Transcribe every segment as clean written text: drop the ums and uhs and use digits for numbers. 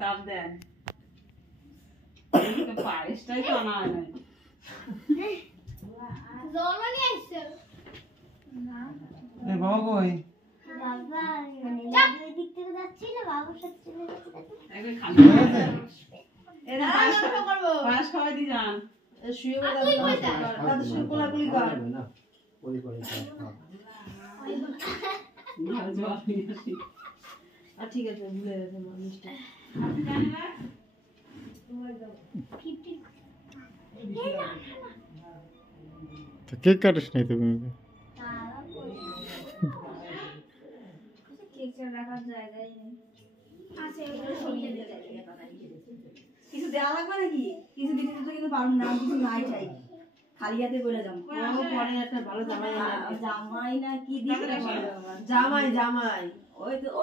তাপ দেন পায়েসটাই তো আনা হয় নাই জলও নিয়ে আসছে এ বাবা কই বাবা ওই দিক থেকে যাচ্ছিল বাবার সাথে চলে গেছে একবার খালি এই না পায়েস খাওয়াই দি যান শুয়ে বলা তুই কইতা দাদা শুয়ে কোলাকুলি কর না ওই করে না জল নিয়ে আসি আর ঠিক আছে ভুলে গেছে মানুষটা আপনি জানেন না 50 তো কেক কাটিস নাই তুমি কেক রাখার জায়গায় নেই আছে এগুলো সরিয়ে দিতে কিছু দেওয়া লাগবে নাকি কিছু দিতে তো কিন্তু পারবো না কিছু নাই চাই খালি হাতে বলে যাবো পরে একটা ভালো জামাই জামাই না কি দিতে জামাই জামাই ওই তো ও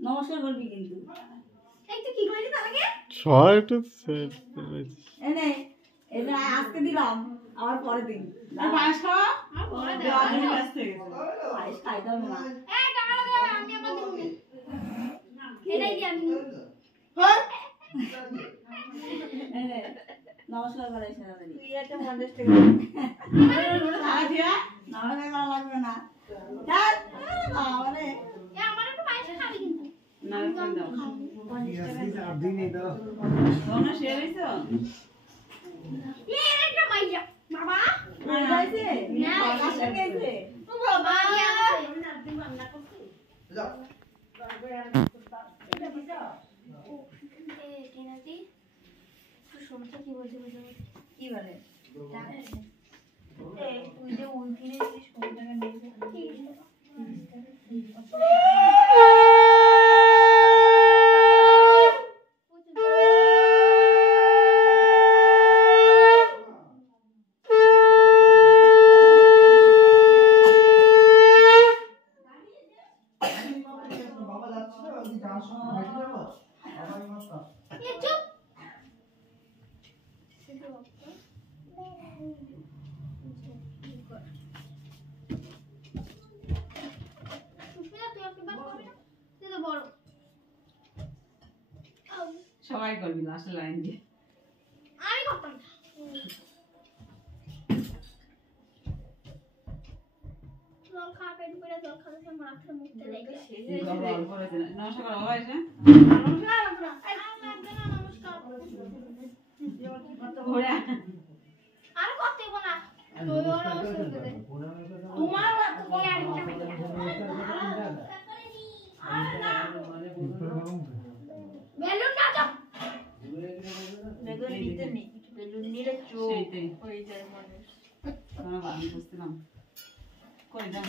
নমস্কার বলবি কিন্তু এই তো কি কইলি তার আগে ছয় একটু এনে এনে আজকে দিলাম আবার পরে দিন পায়েস খাওয়া আর পরে দে দেওয়া দিন ব্যস্ত হয়ে গেছে আইস খাইতে হবে না এই টাকা দাও আমি আবার দেব এটাই দি আমি এনে নমস্কার করে সারাদিন তুই একটা 50 টাকা খাওয়া দিয়া নমস্কার করা লাগবে না যাক আমারে এ আমার একটু পায়েস খাবি কিন্তু না দাও আর দিন এই দাও তোমরা শেয়ার হইছো এই একটা মাইয়া বাবা যাইছে না, কাছে গেছে ও বাবা দিয়া কি বলতে কি বলে তুই যে ওই কিনেছিস কোন টাকা নেবে বাবা যাচ্ছে না আমি যাওয়ার সময় হাঁটে যাবো আবার মাস্টার চুপ সবাই করবি লাস্টে লাইন দিয়ে আমি করতাম না। জল খাওয়া পেট করে জল খাওয়ার সময় মাথা মুখতে লেগে অল্প হয়েছে না নমস্কার করা হয় না নমস্কার ঘুরে আর করতে না তুইও নমস্কার করে তোমার কি আরেকটা বেলুন না তো বেগুন নিতে নেই বেলুন নিলে চোখ সেইটাই হয়ে যায় মানুষ আমি বুঝছিলাম কই যান